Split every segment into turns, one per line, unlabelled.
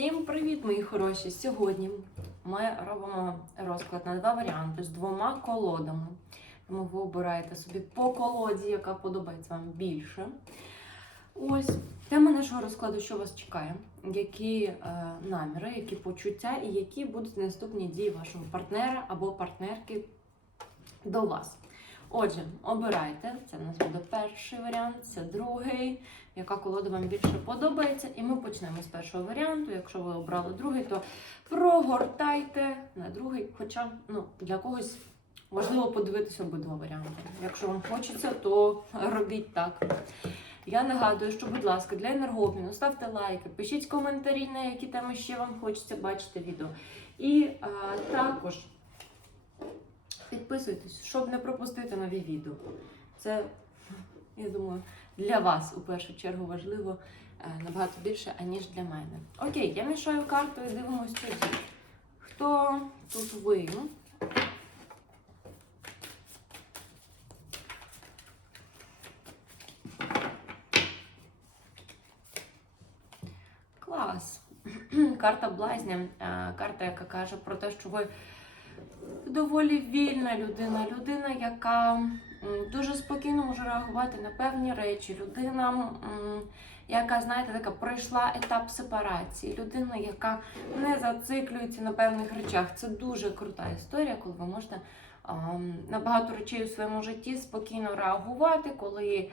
Всім привіт, мої хороші! Сьогодні ми робимо розклад на два варіанти з двома колодами. Тому ви обираєте собі по колоді, яка подобається вам більше. Ось тема нашого розкладу, що вас чекає, які е, наміри, які почуття і які будуть наступні дії вашого партнера або партнерки до вас. Отже, обирайте. Це у нас буде перший варіант, це другий. Яка колода вам більше подобається? І ми почнемо з першого варіанту. Якщо ви обрали другий, то прогортайте на другий. Хоча ну, для когось важливо подивитися обидва варіанти. Якщо вам хочеться, то робіть так. Я нагадую, що, будь ласка, для енергообміну ставте лайки, пишіть коментарі, на які теми ще вам хочеться бачити відео. І а, також підписуйтесь, щоб не пропустити нові відео. Це, я думаю, для вас у першу чергу важливо е, набагато більше, аніж для мене. Окей, я мішаю карту і дивимось тоді. Хто тут ви? Клас. Карта блазня, е, карта, яка каже про те, що ви доволі вільна людина, людина, яка дуже спокійно може реагувати на певні речі, людина, яка, знаєте, така пройшла етап сепарації, людина, яка не зациклюється на певних речах. Це дуже крута історія, коли ви можете на багато речей у своєму житті спокійно реагувати, коли.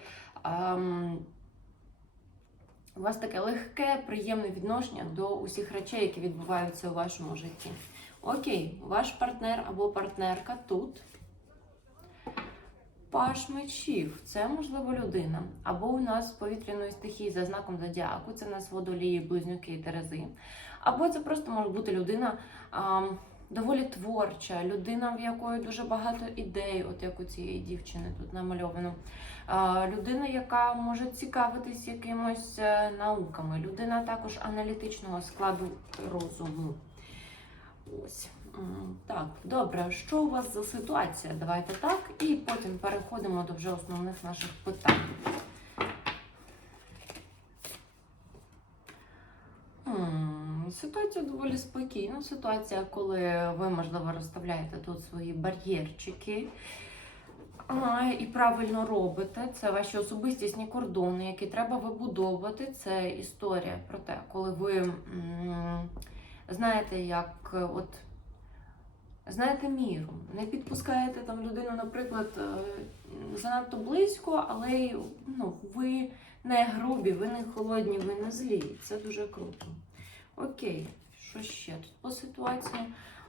у вас таке легке, приємне відношення до усіх речей, які відбуваються у вашому житті. Окей, ваш партнер або партнерка тут. Паш мечів це можливо людина. Або у нас повітряної стихії за знаком зодіаку, це у нас водолії, близнюки і терези. Або це просто може бути людина а, доволі творча, людина, в якої дуже багато ідей, от як у цієї дівчини тут намальовано. А, людина, яка може цікавитись якимось е, науками, людина також аналітичного складу розуму. Ось. Так, добре, що у вас за ситуація? Давайте так, і потім переходимо до вже основних наших питань. Ситуація доволі спокійна. Ситуація, коли ви, можливо, розставляєте тут свої бар'єрчики. І правильно робите. Це ваші особистісні кордони, які треба вибудовувати. Це історія про те, коли ви знаєте, як е, от знаєте міру, не підпускаєте там людину, наприклад, е, занадто близько, але ну, ви не грубі, ви не холодні, ви не злі. Це дуже круто. Окей, що ще тут по ситуації?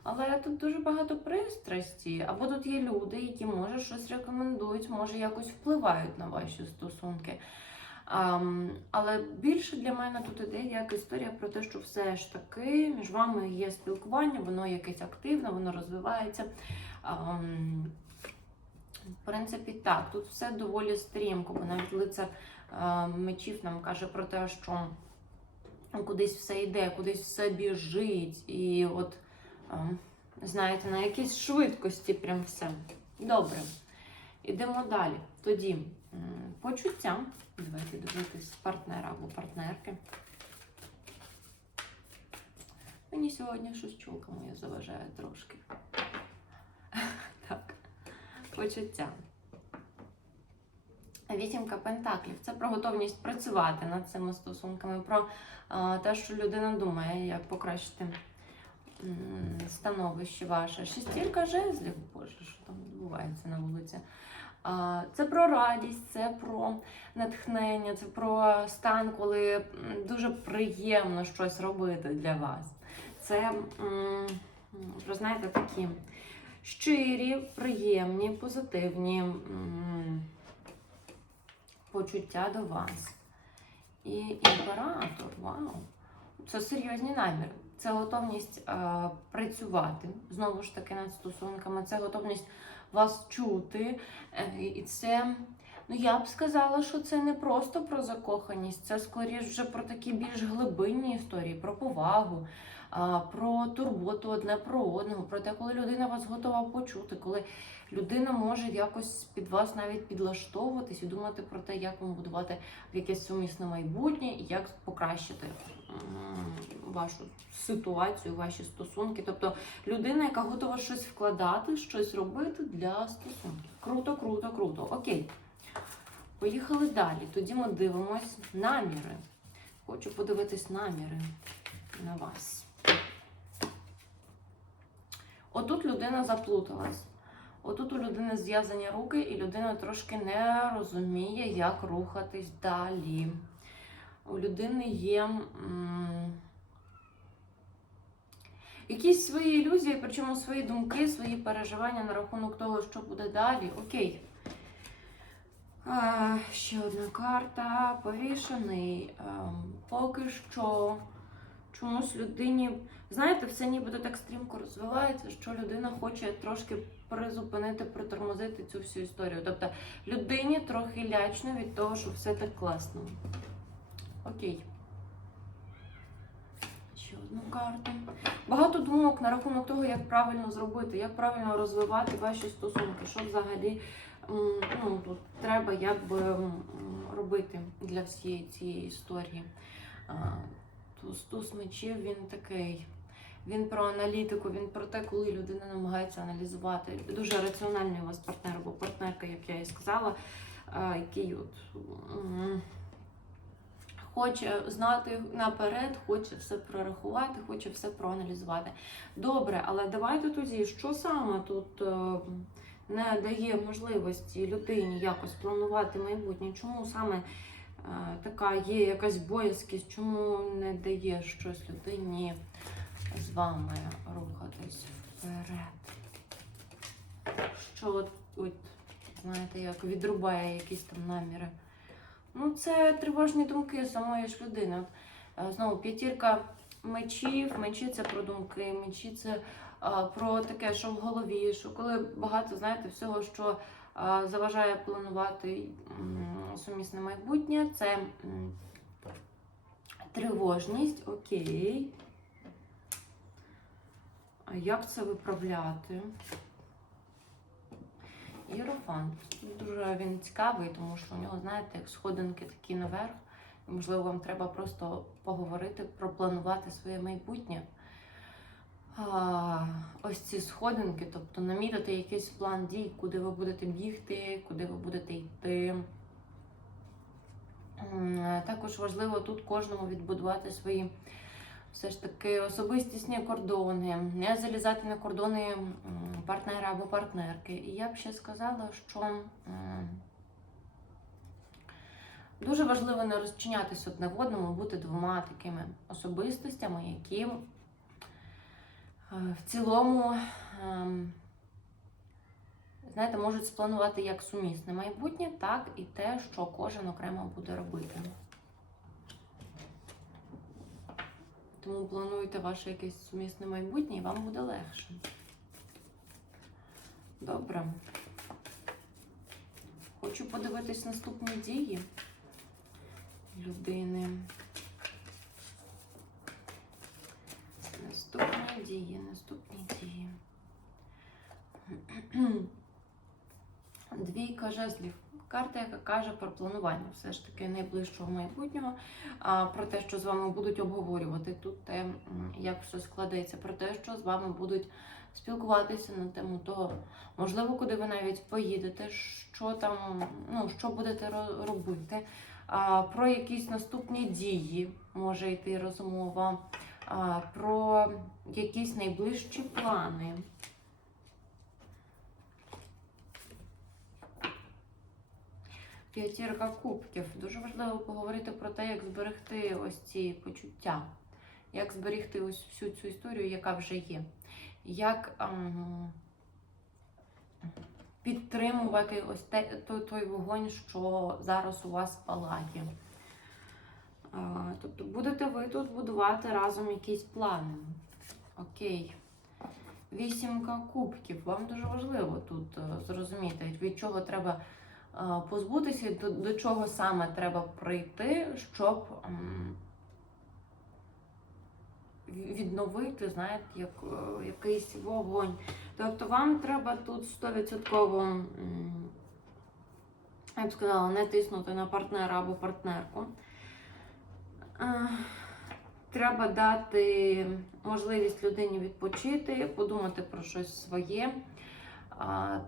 Але тут дуже багато пристрасті, або тут є люди, які може щось рекомендують, може якось впливають на ваші стосунки. Ам, але більше для мене тут іде як історія про те, що все ж таки між вами є спілкування, воно якесь активне, воно розвивається. В принципі, так, тут все доволі стрімко, бо навіть лице а, мечів нам каже про те, що кудись все йде, кудись все біжить. І от, знаєте, на якійсь швидкості прям все. Добре. Ідемо далі. Тоді почуття. Давайте дивитись партнера або партнерки. Мені сьогодні щось чулка моя заважає трошки. Так, почуття. Вісімка пентаклів це про готовність працювати над цими стосунками, про а, те, що людина думає, як покращити становище ваше. Шестірка жезлів, боже, що там відбувається на вулиці. Це про радість, це про натхнення, це про стан, коли дуже приємно щось робити для вас. Це про, знаєте, такі щирі, приємні, позитивні почуття до вас. І імператор, вау! Це серйозні наміри. Це готовність е, працювати знову ж таки над стосунками, це готовність вас чути. Е, і це, ну я б сказала, що це не просто про закоханість, це скоріш вже про такі більш глибинні історії, про повагу, про турботу одне про одного, про те, коли людина вас готова почути, коли людина може якось під вас навіть підлаштовуватись і думати про те, як вам будувати якесь сумісне майбутнє і як покращити вашу ситуацію, ваші стосунки. Тобто людина, яка готова щось вкладати, щось робити для стосунків. Круто, круто, круто. Окей. Поїхали далі. Тоді ми дивимось наміри. Хочу подивитись наміри на вас. Отут людина заплуталась. Отут у людини зв'язані руки, і людина трошки не розуміє, як рухатись далі. У людини є м, якісь свої ілюзії, причому свої думки, свої переживання на рахунок того, що буде далі. Окей. А, ще одна карта. Повішений. Ем, поки що чомусь людині. Знаєте, все нібито так стрімко розвивається, що людина хоче трошки призупинити, притормозити цю всю історію. Тобто людині трохи лячно від того, що все так класно. Окей. Ще карту. Багато думок на рахунок того, як правильно зробити, як правильно розвивати ваші стосунки, що взагалі ну, тут треба якби м, робити для всієї цієї історії. Туз, туз мечів він такий. Він про аналітику, він про те, коли людина намагається аналізувати. Дуже раціональний у вас партнер або партнерка, як я і сказала, який от хоче знати наперед, хоче все прорахувати, хоче все проаналізувати. Добре, але давайте тоді, що саме тут е, не дає можливості людині якось планувати майбутнє? Чому саме е, така є якась боязкість, чому не дає щось людині з вами рухатись вперед? Що от, от знаєте, як відрубає якісь там наміри? Ну, це тривожні думки самої ж людини. От, е, Знову п'ятірка мечів, мечі це про думки, мечі це а, про таке, що в голові, що коли багато знаєте всього, що а, заважає планувати сумісне майбутнє, це м, тривожність, окей. А як це виправляти? Єрофант. Дуже він цікавий, тому що у нього, знаєте, як сходинки такі наверх. Можливо, вам треба просто поговорити, пропланувати своє майбутнє. А, ось ці сходинки, тобто намітити якийсь план дій, куди ви будете бігти, куди ви будете йти. Також важливо тут кожному відбудувати свої все ж таки особистісні кордони, не залізати на кордони партнера або партнерки. І я б ще сказала, що дуже важливо не розчинятися одне в одному, бути двома такими особистостями, які е, в цілому, ем, знаєте, можуть спланувати як сумісне майбутнє, так і те, що кожен окремо буде робити. Тому плануйте ваше якесь сумісне майбутнє і вам буде легше. Добре. Хочу подивитись наступні дії людини. Наступні дії, наступні дії. Двійка жезлів. Карта, яка каже про планування все ж таки найближчого майбутнього, про те, що з вами будуть обговорювати тут те, як все складеться, про те, що з вами будуть спілкуватися на тему того, можливо, куди ви навіть поїдете, що там, ну, що будете робити, про якісь наступні дії може йти розмова, про якісь найближчі плани. П'ятірка кубків. Дуже важливо поговорити про те, як зберегти ось ці почуття, як зберегти ось всю цю історію, яка вже є. Як ем, підтримувати ось те, той, той вогонь, що зараз у вас палає. А, тобто будете ви тут будувати разом якісь плани. Окей. Вісімка кубків. Вам дуже важливо тут е, зрозуміти, від чого треба е, позбутися, до, до чого саме треба прийти, щоб відновити, знаєте, як, е, якийсь вогонь. Тобто вам треба тут 100% я б сказала, не тиснути на партнера або партнерку. Е, треба дати можливість людині відпочити, подумати про щось своє.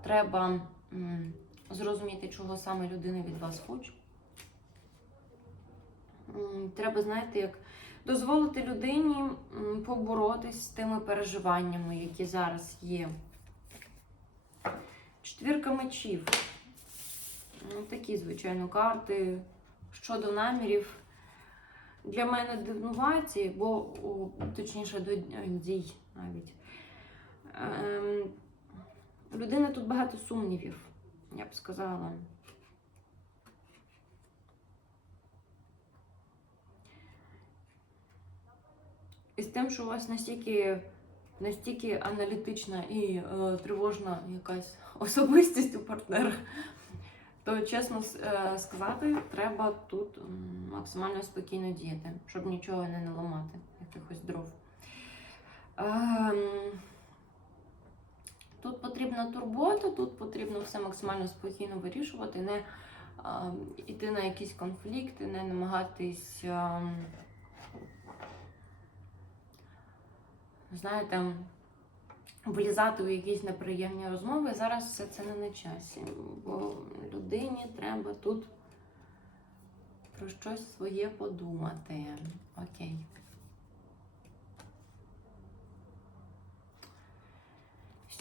Треба зрозуміти, чого саме людина від вас хоче. Треба, знаєте, як дозволити людині поборотись з тими переживаннями, які зараз є. Четвірка мечів. Ну, Такі, звичайно, карти щодо намірів. Для мене дивнуваті, бо точніше до дій навіть. Ем, у тут багато сумнівів, я б сказала. І з тим, що у вас настільки, настільки аналітична і е, тривожна якась особистість у партнера, то чесно е, сказати, треба тут максимально спокійно діяти, щоб нічого не наламати, якихось дров. Тут потрібна турбота, тут потрібно все максимально спокійно вирішувати, не ем, йти на якісь конфлікти, не намагатись, ем, знаєте, влізати у якісь неприємні розмови. Зараз все це не на часі, бо людині треба тут про щось своє подумати. Окей.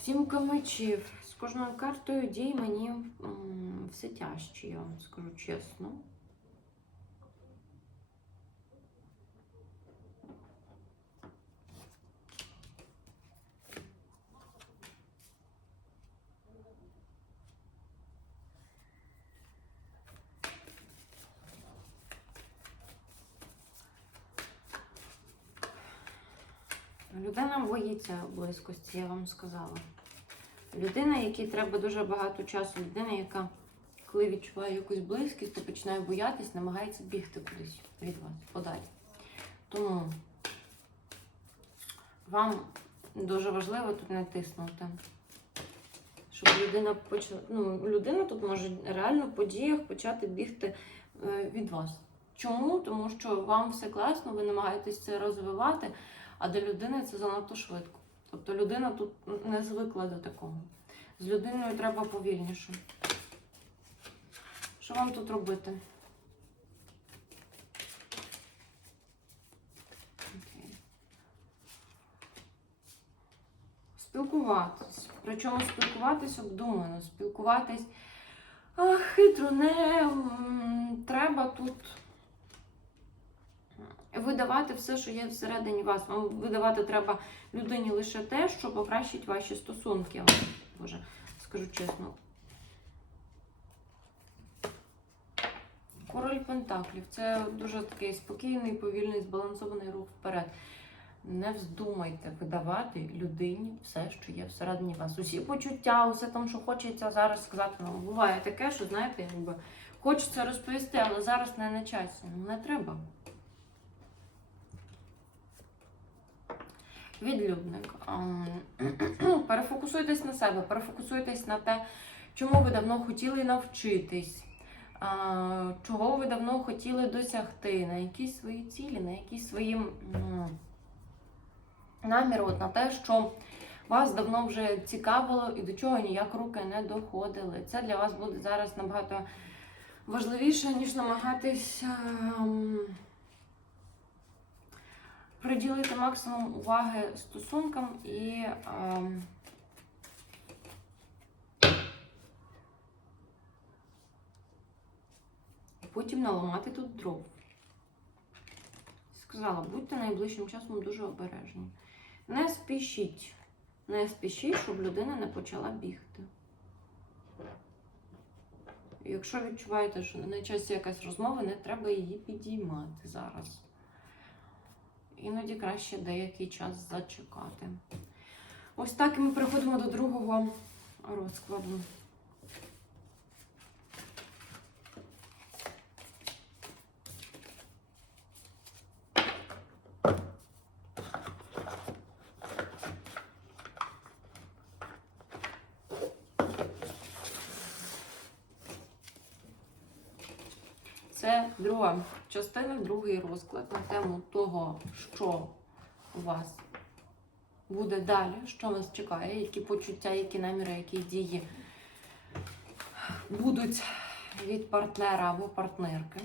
Сімка мечів. З кожною картою дій мені все тяжче, я вам скажу чесно. Людина боїться близькості, я вам сказала. Людина, якій треба дуже багато часу, людина, яка, коли відчуває якусь близькість, то починає боятись, намагається бігти кудись від вас, подалі. Тому вам дуже важливо тут не тиснути. Щоб людина почала. Ну, людина тут може реально в подіях почати бігти е, від вас. Чому? Тому що вам все класно, ви намагаєтесь це розвивати, а для людини це занадто швидко. Тобто людина тут не звикла до такого. З людиною треба повільніше. Що вам тут робити? Спілкуватись. Причому спілкуватись обдумано, спілкуватись а, хитро, не треба тут видавати все, що є всередині вас. Вам видавати треба людині лише те, що покращить ваші стосунки. Боже, скажу чесно. Король Пентаклів це дуже такий спокійний, повільний, збалансований рух вперед. Не вздумайте видавати людині все, що є всередині вас. Усі почуття, усе там, що хочеться зараз сказати. Ну, буває таке, що знаєте, якби хочеться розповісти, але зараз не на часі. Не треба. Відлюдник. Перефокусуйтесь на себе, перефокусуйтесь на те, чому ви давно хотіли навчитись, чого ви давно хотіли досягти, на якісь свої цілі, на якісь свої наміри, от на те, що вас давно вже цікавило і до чого ніяк руки не доходили. Це для вас буде зараз набагато важливіше, ніж намагатись. Приділити максимум уваги стосункам і ем, потім наламати тут дров. Сказала, будьте найближчим часом дуже обережні. Не спішіть. Не спішіть, щоб людина не почала бігти. Якщо відчуваєте, що на часі якась розмова, не треба її підіймати зараз іноді краще деякий час зачекати. Ось так і ми переходимо до другого розкладу. Друга частина другий розклад на тему того, що у вас буде далі, що вас чекає, які почуття, які наміри, які дії будуть від партнера або партнерки.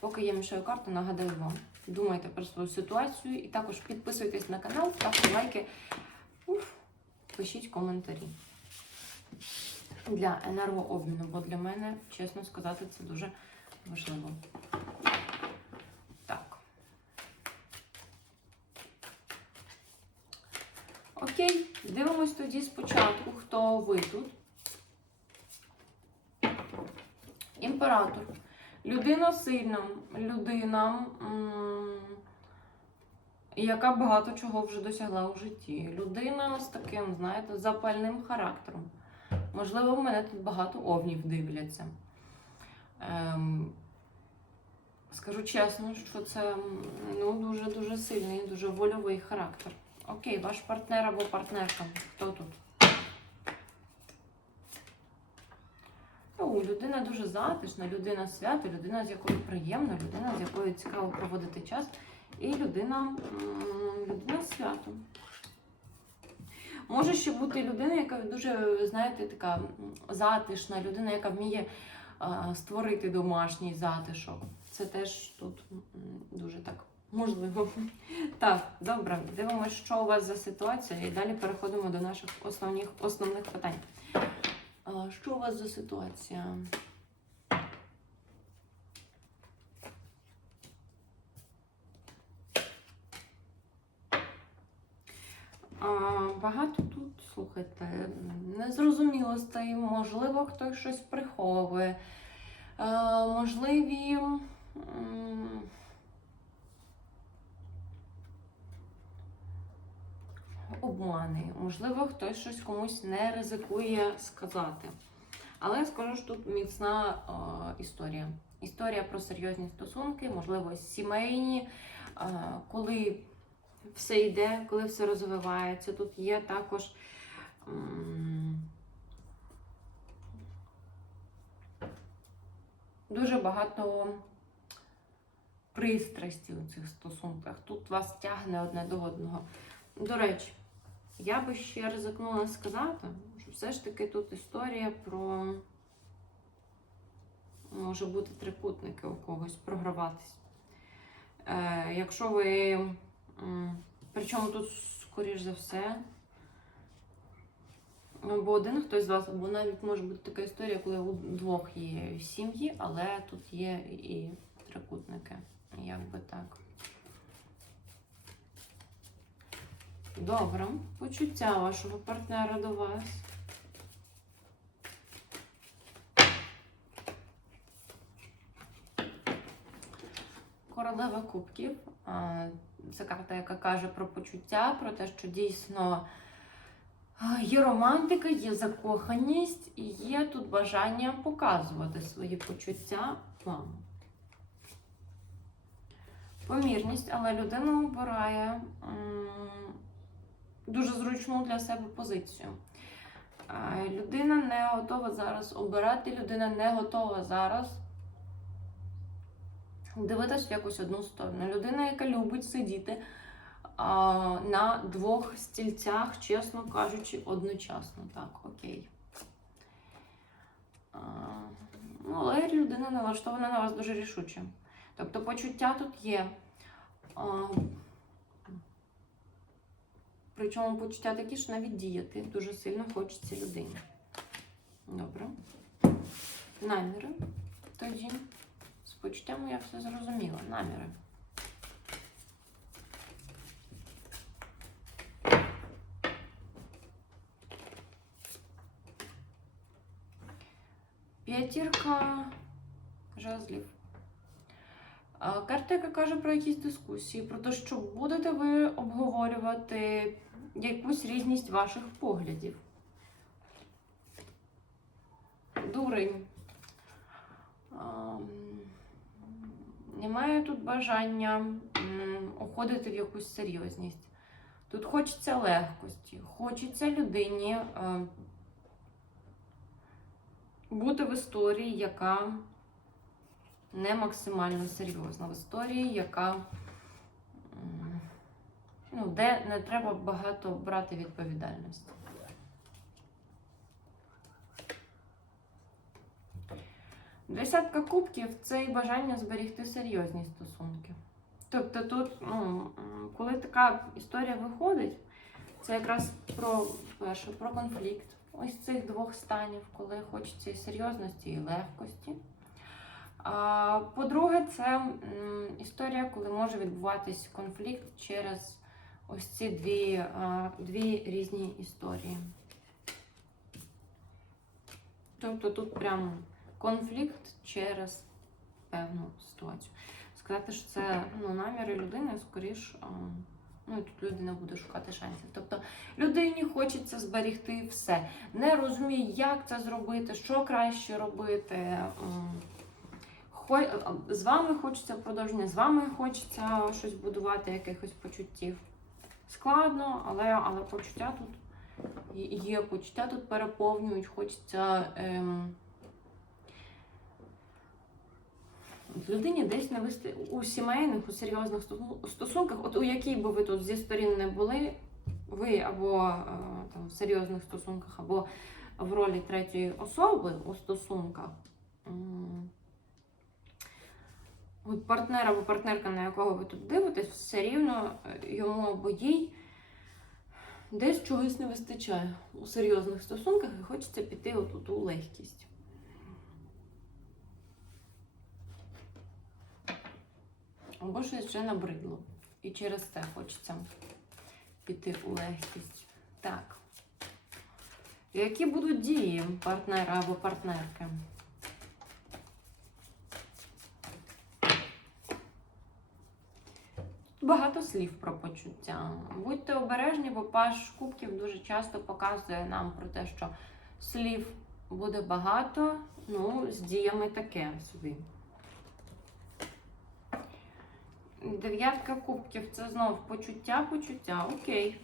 Поки я мішаю карту, нагадаю вам. Думайте про свою ситуацію і також підписуйтесь на канал, ставте лайки, уф, пишіть коментарі для енергообміну, бо для мене, чесно сказати, це дуже важливо. Так. Окей, дивимось тоді спочатку, хто ви тут. Імператор. Людина сильна, людина, яка багато чого вже досягла у житті. Людина з таким, знаєте, запальним характером. Можливо, в мене тут багато овнів дивляться. Ем, скажу чесно, що це м, ну, дуже-дуже сильний, дуже вольовий характер. Окей, ваш партнер або партнерка. Хто тут? Ну, людина дуже затишна, людина свята, людина, з якою приємно, людина, з якою цікаво проводити час, і людина, людина свято. Може ще бути людина, яка дуже, знаєте, така затишна, людина, яка вміє створити домашній затишок. Це теж тут дуже так можливо. Так, добре, дивимося, що у вас за ситуація, і далі переходимо до наших основних, основних питань. Що у вас за ситуація? Багато тут, слухайте, незрозумілостей, можливо, хтось щось приховує. А, Можливі. Обмани, можливо, хтось щось комусь не ризикує сказати. Але я скажу, що тут міцна е, історія. Історія про серйозні стосунки, можливо, сімейні, е, коли все йде, коли все розвивається. Тут є також дуже багато пристрасті у цих стосунках. Тут вас тягне одне до одного. До речі, я би ще ризикнула сказати, що все ж таки тут історія про може бути трикутники у когось програватись. Е, якщо ви. Причому тут, скоріш за все, або один хтось з вас, або навіть може бути така історія, коли у двох є сім'ї, але тут є і трикутники. Як би так. Добре. Почуття вашого партнера до вас. Королева кубків. Це карта, яка каже про почуття, про те, що дійсно є романтика, є закоханість і є тут бажання показувати свої почуття вам. Помірність, але людина обирає дуже зручну для себе позицію. Людина не готова зараз обирати, людина не готова зараз дивитись в якусь одну сторону. Людина, яка любить сидіти на двох стільцях, чесно кажучи, одночасно. Так, окей. Ну, але людина налаштована на вас дуже рішуче. Тобто почуття тут є. Причому почуття такі, що навіть діяти дуже сильно хочеться людині. Добре. Наміри. Тоді з почуттями я все зрозуміла. Наміри. П'ятірка жезлів. Карта, яка каже про якісь дискусії, про те, що будете ви обговорювати якусь різність ваших поглядів. Дурень. Немає тут бажання уходити в якусь серйозність. Тут хочеться легкості, хочеться людині е, бути в історії, яка не максимально серйозна в історії, яка ну, де не треба багато брати відповідальності. Десятка кубків це і бажання зберігти серйозні стосунки. Тобто тут, ну, коли така історія виходить, це якраз про перше, про конфлікт. Ось цих двох станів, коли хочеться і серйозності, і легкості. По-друге, це історія, коли може відбуватись конфлікт через ось ці дві, дві різні історії. Тобто тут прямо конфлікт через певну ситуацію. Сказати, що це ну, наміри людини, скоріш, ну тут людина буде шукати шансів. Тобто людині хочеться зберігти все. Не розуміє, як це зробити, що краще робити. З вами хочеться продовження, з вами хочеться щось будувати, якихось почуттів. Складно, але, але почуття тут є, почуття тут переповнюють, хочеться. Ем, людині десь навести у сімейних, у серйозних стосунках, от у якій би ви тут зі сторін не були, ви або е, там, в серйозних стосунках, або в ролі третьої особи у стосунках. От партнер або партнерка, на якого ви тут дивитесь, все рівно е, йому або їй десь чогось не вистачає у серйозних стосунках і хочеться піти от у легкість. Або щось вже набридло. І через це хочеться піти у легкість. Так. Які будуть дії партнера або партнерки? Багато слів про почуття. Будьте обережні, бо паш кубків дуже часто показує нам про те, що слів буде багато, ну, з діями таке собі. Дев'ятка кубків це знов почуття, почуття, окей.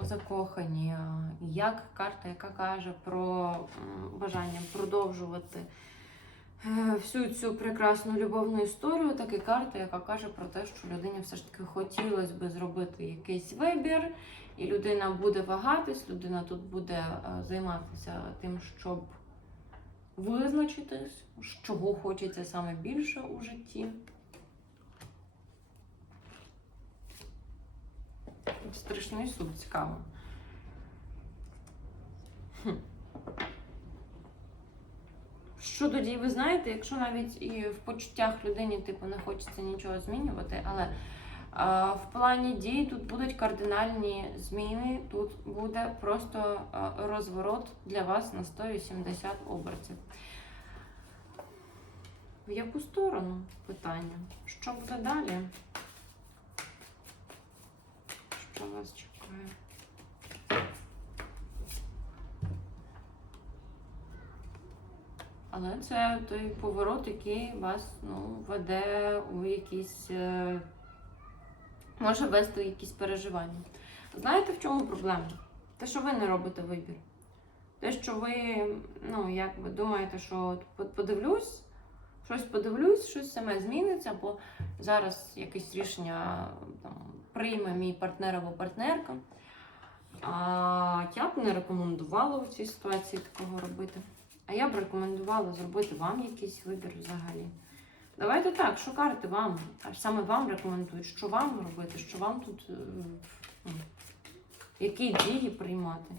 Закохані. Як карта, яка каже про бажання продовжувати е, всю цю прекрасну любовну історію, так і карта, яка каже про те, що людині все ж таки хотілося би зробити якийсь вибір, і людина буде вагатись, людина тут буде е, займатися тим, щоб визначитись, чого хочеться саме більше у житті. Страшний суд цікаво. Що тоді, ви знаєте, якщо навіть і в почуттях людині типу не хочеться нічого змінювати, але в плані дій тут будуть кардинальні зміни, тут буде просто розворот для вас на 180 обертів. В яку сторону питання? Що буде далі? Що вас чекає? Але це той поворот, який вас ну, веде у якісь. Може вести якісь переживання. Знаєте, в чому проблема? Те, що ви не робите вибір. Те, що ви, ну, як ви думаєте, що подивлюсь, щось подивлюсь, щось саме зміниться, бо зараз якесь рішення там, прийме мій партнер або партнерка. А я б не рекомендувала в цій ситуації такого робити. А я б рекомендувала зробити вам якийсь вибір взагалі. Давайте так, що карти вам, а саме вам рекомендують, що вам робити, що вам тут, е, ну, які дії приймати.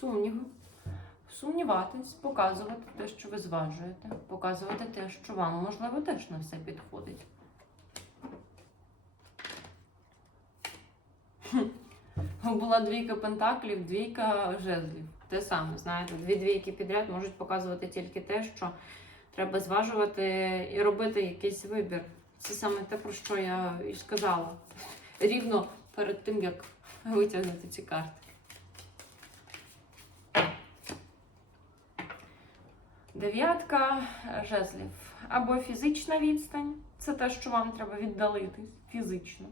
Сумніви. Сумніватись, показувати те, що ви зважуєте, показувати те, що вам, можливо, теж на все підходить. Була двійка пентаклів, двійка жезлів. Те саме, знаєте, дві двійки підряд можуть показувати тільки те, що треба зважувати і робити якийсь вибір. Це саме те, про що я і сказала. Рівно перед тим, як витягнути ці карти. Дев'ятка жезлів. Або фізична відстань. Це те, що вам треба віддалитись фізично.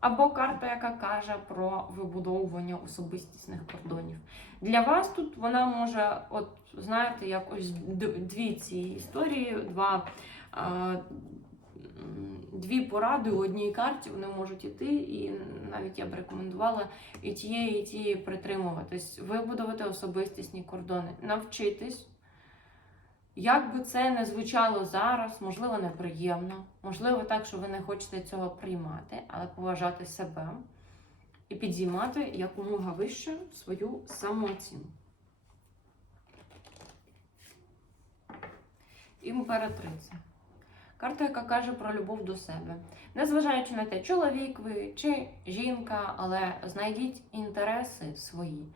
Або карта, яка каже про вибудовування особистісних кордонів. Для вас тут вона може, от знаєте, як ось дві ці історії, два, е, дві поради у одній карті вони можуть іти, і навіть я б рекомендувала і тієї, і тієї притримуватись, вибудувати особистісні кордони, навчитись. Як би це не звучало зараз, можливо, неприємно, можливо, так, що ви не хочете цього приймати, але поважати себе і підіймати якомога вище свою самооцінку. Імператриця. Карта, яка каже про любов до себе. Незважаючи на те, чоловік ви чи жінка, але знайдіть інтереси свої.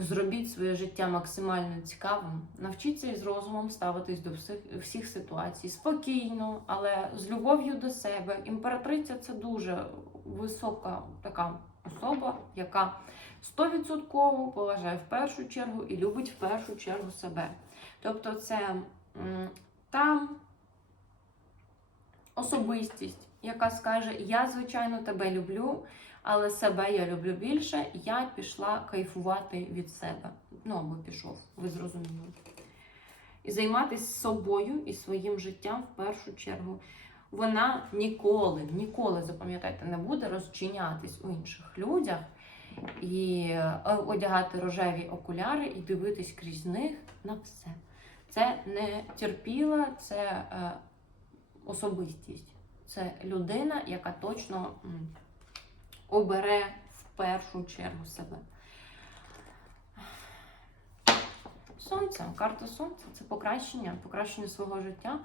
Зробіть своє життя максимально цікавим, навчіться із розумом ставитись до всіх, всіх ситуацій спокійно, але з любов'ю до себе. Імператриця це дуже висока така особа, яка стовідсотково поважає в першу чергу і любить в першу чергу себе. Тобто, це та особистість, яка скаже: Я, звичайно, тебе люблю, але себе я люблю більше, я пішла кайфувати від себе. Ну або пішов, ви зрозуміли. І займатися собою і своїм життям в першу чергу. Вона ніколи, ніколи, запам'ятайте, не буде розчинятись у інших людях і е, одягати рожеві окуляри і дивитись крізь них на все. Це не терпіла, це е, особистість. Це людина, яка точно обере в першу чергу себе. Сонце, карта сонця це покращення, покращення свого життя.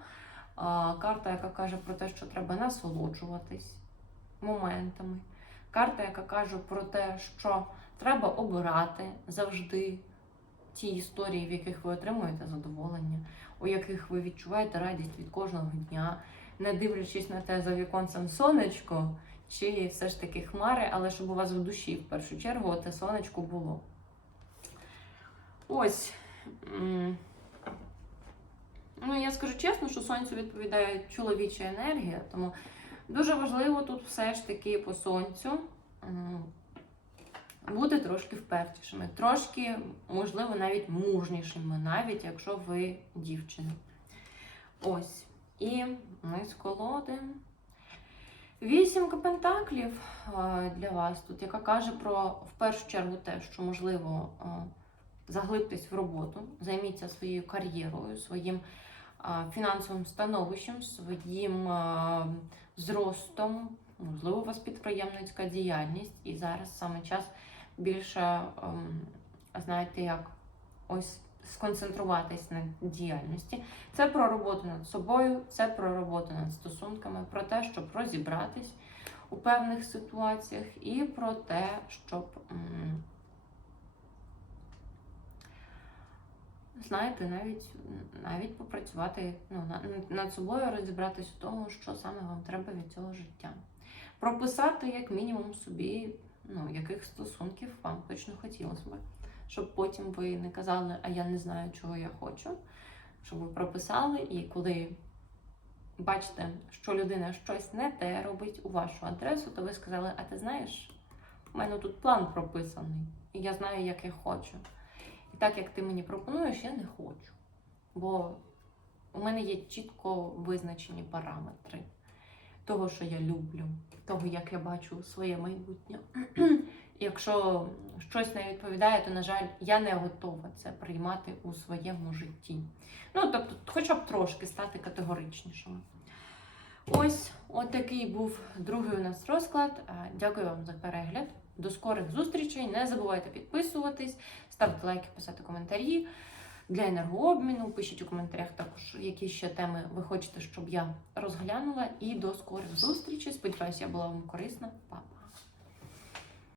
Карта, яка каже про те, що треба насолоджуватись моментами. Карта, яка каже про те, що треба обирати завжди ті історії, в яких ви отримуєте задоволення, у яких ви відчуваєте радість від кожного дня, не дивлячись на те, за віконцем сонечко чи все ж таки хмари, але щоб у вас в душі в першу чергу те сонечко було. Ось. Ну, я скажу чесно, що сонцю відповідає чоловіча енергія, тому дуже важливо тут все ж таки по сонцю бути трошки впевнішими, трошки, можливо, навіть мужнішими, навіть якщо ви дівчина. Ось. І ми з колоди. Вісімка пентаклів е, для вас тут, яка каже про в першу чергу те, що можливо е, заглибтесь в роботу, займіться своєю кар'єрою, своїм е, фінансовим становищем, своїм зростом. Можливо, у вас підприємницька діяльність, і зараз саме час більше, ем, знаєте, як ось сконцентруватись на діяльності. Це про роботу над собою, це про роботу над стосунками, про те, щоб розібратись у певних ситуаціях, і про те, щоб, знаєте, навіть, навіть попрацювати ну, над собою, розібратись у тому, що саме вам треба від цього життя. Прописати, як мінімум, собі, ну, яких стосунків вам точно хотілося б щоб потім ви не казали, а я не знаю, чого я хочу. Щоб ви прописали, і коли бачите, що людина щось не те робить у вашу адресу, то ви сказали, а ти знаєш, у мене тут план прописаний, і я знаю, як я хочу. І так як ти мені пропонуєш, я не хочу. Бо у мене є чітко визначені параметри того, що я люблю, того, як я бачу своє майбутнє. Якщо щось не відповідає, то, на жаль, я не готова це приймати у своєму житті. Ну, тобто, хоча б трошки стати категоричнішими. Ось, от такий був другий у нас розклад. Е, Дякую вам за перегляд. До скорих зустрічей. Не забувайте підписуватись, ставити лайки, писати коментарі для енергообміну. Пишіть у коментарях також, які ще теми ви хочете, щоб я розглянула. І до скорих зустрічей. Сподіваюся, я була вам корисна. Па!